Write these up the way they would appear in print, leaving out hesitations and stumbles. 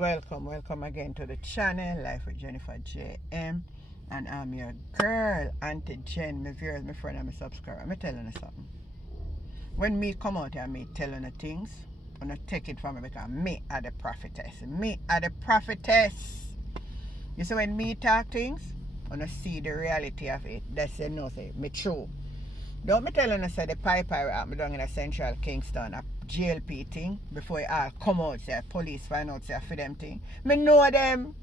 welcome again to the channel, Life with Jennifer JM. And I'm your girl, Auntie Jen, my viewers, my friend, and my subscriber. I'm telling you something. When me come out here and me telling you things, I'm not take it from me because me are the prophetess. Me are the prophetess. You see, when me talk things, I don't see the reality of it. That's you know, say, me true. Don't me telling you say the pipe I happened down in a Central Kingston, a JLP thing, before it all come out, say police find out say for them thing. Me know them.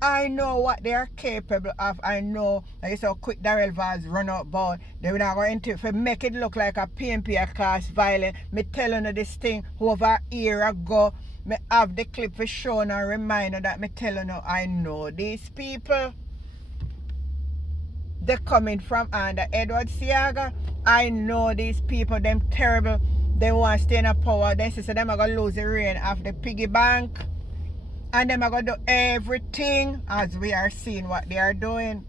I know what they are capable of. I know that it's so quick Darrell Vaz run out board. They will not go into it for make it look like a PNP a cause violence. Me telling you this thing over a year ago. Me have the clip for showing and remind you that me telling you I know these people. They're coming from under Edward Siaga. I know these people, them terrible. They want to stay in power. They say them are going to lose the reign of the piggy bank. And them are going to do everything as we are seeing what they are doing.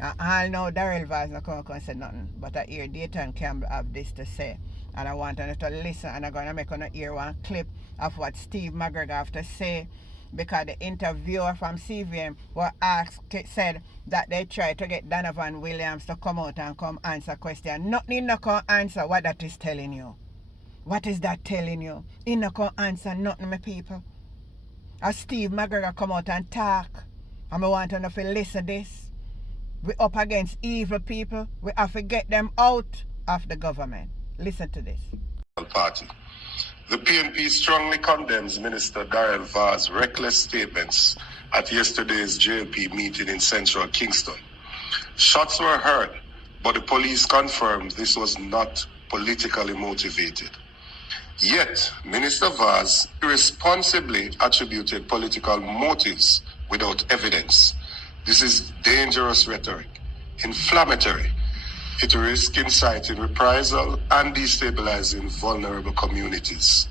I know Darrell Vaz not going to say nothing. But I hear Dayton Campbell have this to say. And I want them to listen. And I'm going to make them hear one clip of what Steve McGregor have to say. Because the interviewer from CVM was asked, said that they tried to get Donovan Williams to come out and come answer question. Nothing not can answer what that is telling you. What is that telling you? He not can answer nothing, my people. As Steve McGregor come out and talk, and I want to listen to this. We up against evil people. We have to get them out of the government. Listen to this. Party. The PNP strongly condemns Minister Darrell Vaz's reckless statements at yesterday's JLP meeting in Central Kingston. Shots were heard, but the police confirmed this was not politically motivated. Yet, Minister Vaz irresponsibly attributed political motives without evidence. This is dangerous rhetoric, inflammatory. It risks inciting reprisal and destabilizing vulnerable communities.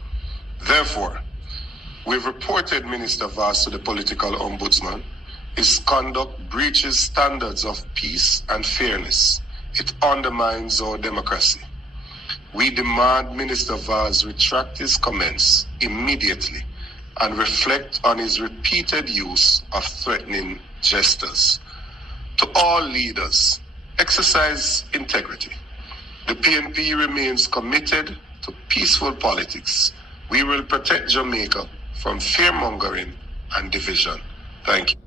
Therefore, we've reported Minister Vaz to the political ombudsman. His conduct breaches standards of peace and fairness. It undermines our democracy. We demand Minister Vaz retract his comments immediately and reflect on his repeated use of threatening gestures. To all leaders, exercise integrity. The PNP remains committed to peaceful politics. We will protect Jamaica from fear-mongering and division. Thank you.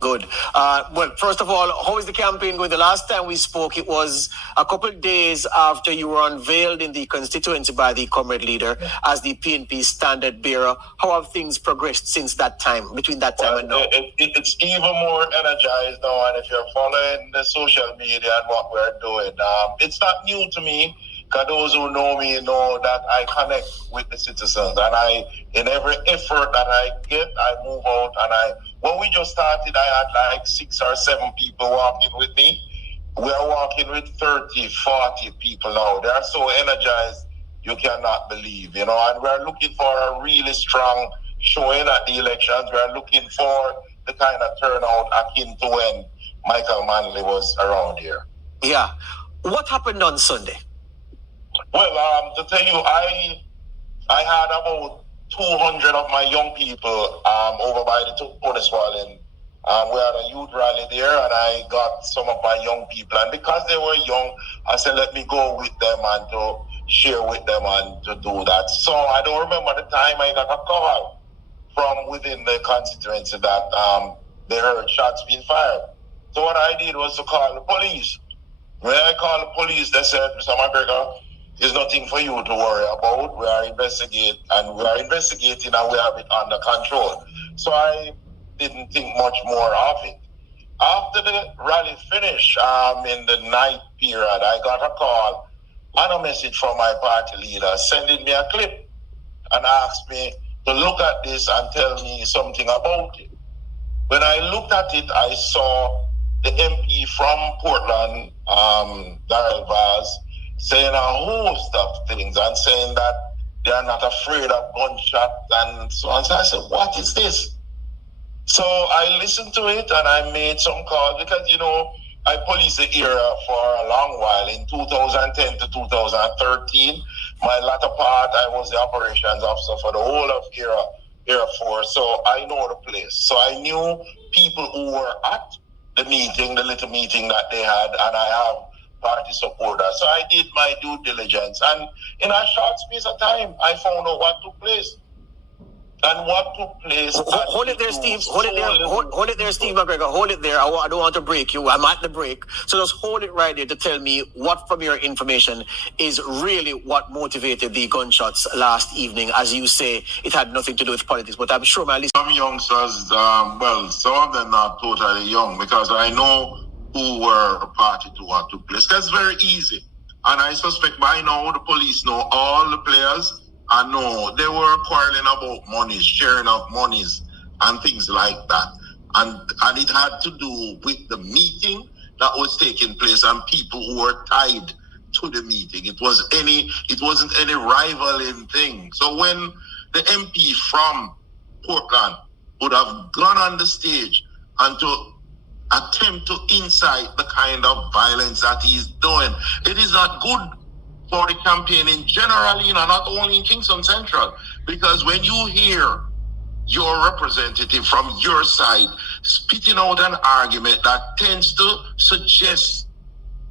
Good. Well, first of all, how is the campaign going? The last time we spoke, it was a couple of days after you were unveiled in the constituency by the comrade leader as the PNP standard bearer. How have things progressed since that time, between that time and now? It's even more energized now, and if you're following the social media and what we're doing, it's not new to me. Because those who know me know that I connect with the citizens, and in every effort that I get, I move out. And when we just started, I had like 6 or 7 people walking with me. We are walking with 30, 40 people now. They are so energized, you cannot believe, and we're looking for a really strong showing at the elections. We're looking for the kind of turnout akin to when Michael Manley was around here. Yeah. What happened on Sunday? Well, to tell you, I had about 200 of my young people over by the Tunis Wall. We had a youth rally there, and I got some of my young people. And because they were young, I said, let me go with them and to share with them and to do that. So I don't remember the time I got a call from within the constituency that they heard shots being fired. So what I did was to call the police. When I called the police, they said, Mr. McGregor, there's nothing for you to worry about. We are investigating and we have it under control. So I didn't think much more of it. After the rally finished, in the night period, I got a call and a message from my party leader sending me a clip and asked me to look at this and tell me something about it. When I looked at it, I saw the MP from Portland, Darrell Vaz, saying a host of things and saying that they are not afraid of gunshots and so on. So I said, what is this? So I listened to it and I made some calls because, I policed the area for a long while. In 2010 to 2013, my latter part, I was the operations officer for the whole of era Air Force, so I know the place. So I knew people who were at the meeting, the little meeting that they had, and I have party supporters. So I did my due diligence, and in a short space of time, I found out what took place. And what took place... Hold it there, Steve. Hold it there. Hold it there, Steve McGregor. Hold it there. I don't want to break you. I'm at the break. So just hold it right there to tell me what from your information is really what motivated the gunshots last evening. As you say, it had nothing to do with politics, but I'm sure my listeners... Some youngsters, well, some of them not totally young, because I know who were a party to what took place. That's very easy. And I suspect by now the police know all the players. I know they were quarreling about monies, sharing of monies and things like that. And it had to do with the meeting that was taking place and people who were tied to the meeting. It wasn't any rivaling thing. So when the MP from Portland would have gone on the stage and to attempt to incite the kind of violence that he's doing, it is not good for the campaign in general, not only in Kingston Central, because when you hear your representative from your side spitting out an argument that tends to suggest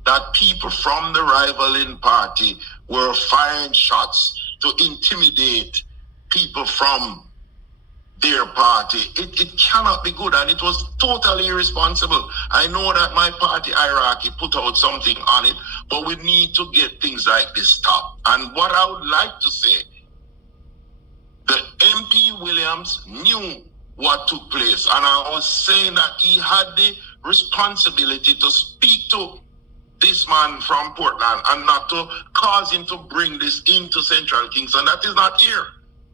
that people from the rivaling party were firing shots to intimidate people from their party, it cannot be good, and it was totally irresponsible. I know that my party hierarchy put out something on it, but we need to get things like this stopped. And what I would like to say, the MP Williams knew what took place, and I was saying that he had the responsibility to speak to this man from Portland and not to cause him to bring this into Central Kingston. That is not here.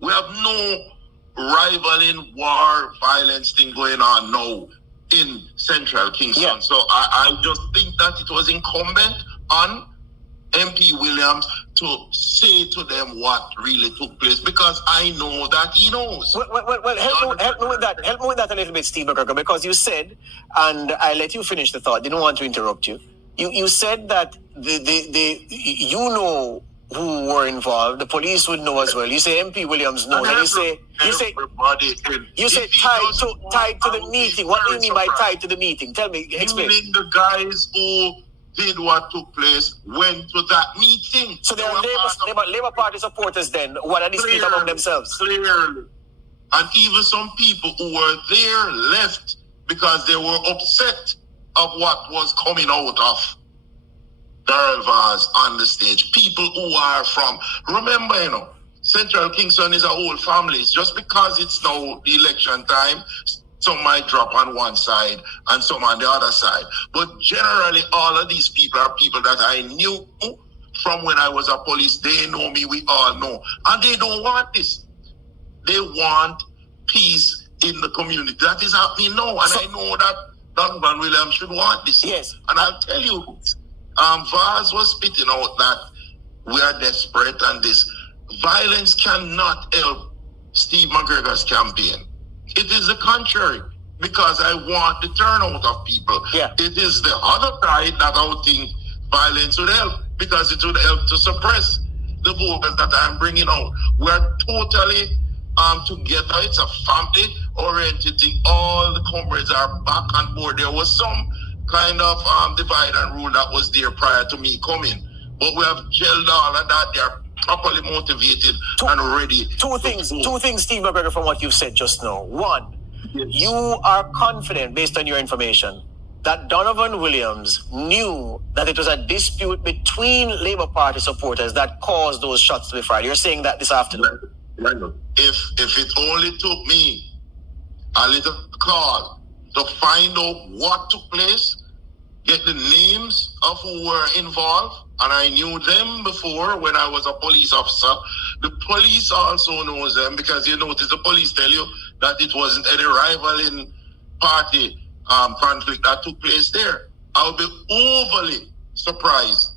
We have no rivaling war violence thing going on now in Central Kingston. Yeah. So I just think that it was incumbent on MP Williams to say to them what really took place, because I know that he knows. Well, help me with that. Help me with that a little bit, Steve McGregor, because you said, and I let you finish the thought, didn't want to interrupt you. You said that you know who were involved, the police would know as well. You say MP Williams knows, and you say tied to the meeting. What do you mean by tied to the meeting? Tell me, explain. Meaning the guys who did what took place went to that meeting. So they are Labour Party supporters then, what are dispute among themselves? Clearly. And even some people who were there left because they were upset of what was coming out of Darrell Vaz on the stage. People who are from, remember, Central Kingston is a whole family. It's just because it's now the election time, some might drop on one side and some on the other side. But generally, all of these people are people that I knew from when I was a police. They know me, we all know. And they don't want this. They want peace in the community. That is happening now. And I know that Donovan Williams should want this. Yes. And I'll tell you, Vaz was spitting out that we are desperate and this. Violence cannot help Steve McGregor's campaign. It is the contrary, because I want the turnout of people. Yeah. It is the other side that I would think violence would help, because it would help to suppress the voters that I'm bringing out. We're totally together. It's a family-oriented thing. All the comrades are back on board. There was some kind of divide and rule that was there prior to me coming. But we have gelled all of that. They are properly motivated and ready. Two things, Steve McGregor, from what you've said just now. One, you are confident, based on your information, that Donovan Williams knew that it was a dispute between Labour Party supporters that caused those shots to be fired. You're saying that this afternoon? If it only took me a little call to find out what took place, get the names of who were involved, and I knew them before when I was a police officer. The police also knows them, because you notice the police tell you that it wasn't any rivaling party conflict that took place there. I'll be overly surprised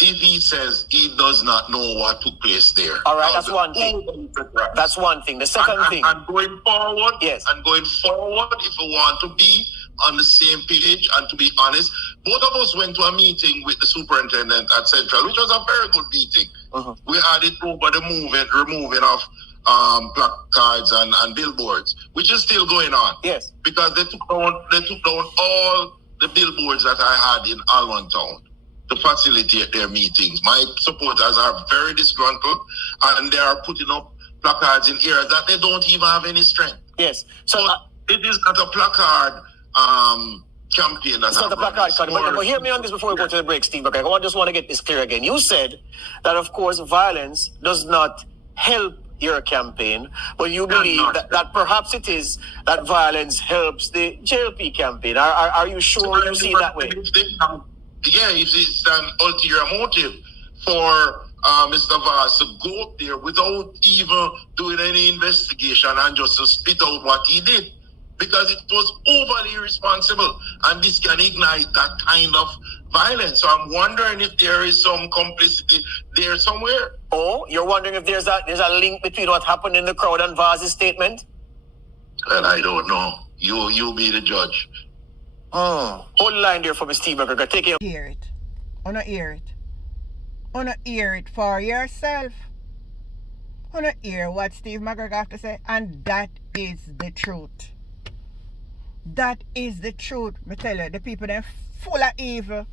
if he says he does not know what took place there. All right, that's one thing. That's one thing. The second thing. And going forward, yes. And going forward, if we want to be on the same page and to be honest, both of us went to a meeting with the superintendent at Central, which was a very good meeting. We had it over the removing of placards and billboards, which is still going on. Yes. Because they took down all the billboards that I had in Allentown to facilitate their meetings. My supporters are very disgruntled, and they are putting up placards in areas that they don't even have any strength. Yes. So it is not a placard campaign. It's not a placard campaign. But hear me on this before we go to the break, Steve McGregor. I just want to get this clear again. You said that, of course, violence does not help your campaign, but you believe that perhaps it is that violence helps the JLP campaign. Are you sure you see it that way? Yeah, if it's an ulterior motive for Mr. Vaz to go up there without even doing any investigation and just to spit out what he did, because it was overly irresponsible, and this can ignite that kind of violence. So I'm wondering if there is some complicity there somewhere. Oh, you're wondering if there's a link between what happened in the crowd and Vaz's statement? Well, I don't know. You be the judge. Hold the line there for me, Steve McGregor. Take it. Hear it. Wanna hear it. Wanna hear it for yourself. Wanna hear what Steve McGregor have to say, and that is the truth. That is the truth. Me tell you, the people then full of evil,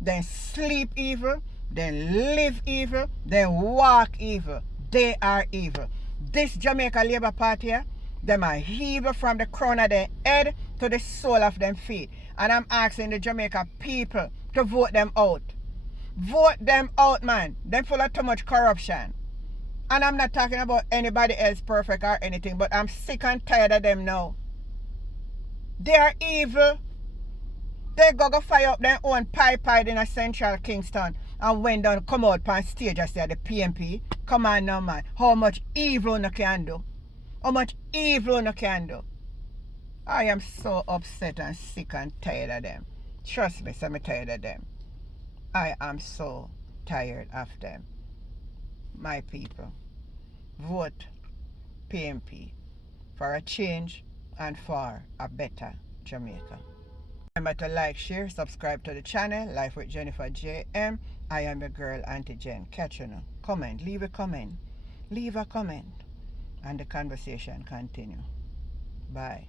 then sleep evil, then live evil, then walk evil. They are evil. This Jamaica Labour Party, them are evil from the crown of their head to the sole of them feet. And I'm asking the Jamaica people to vote them out. Vote them out, man. Them full of too much corruption. And I'm not talking about anybody else perfect or anything, but I'm sick and tired of them now. They are evil. They go fire up their own pipe in a Central Kingston and went down, come out on stage and say the PNP. Come on now, man. How much evil you can do? How much evil you can do? I am so upset and sick and tired of them. Trust me, I'm tired of them. I am so tired of them. My people, vote PNP for a change and for a better Jamaica. Remember to like, share, subscribe to the channel, Life with Jennifer JM. I am your girl, Auntie Jen. Catch you now. Comment, leave a comment. Leave a comment. And the conversation continue. Bye.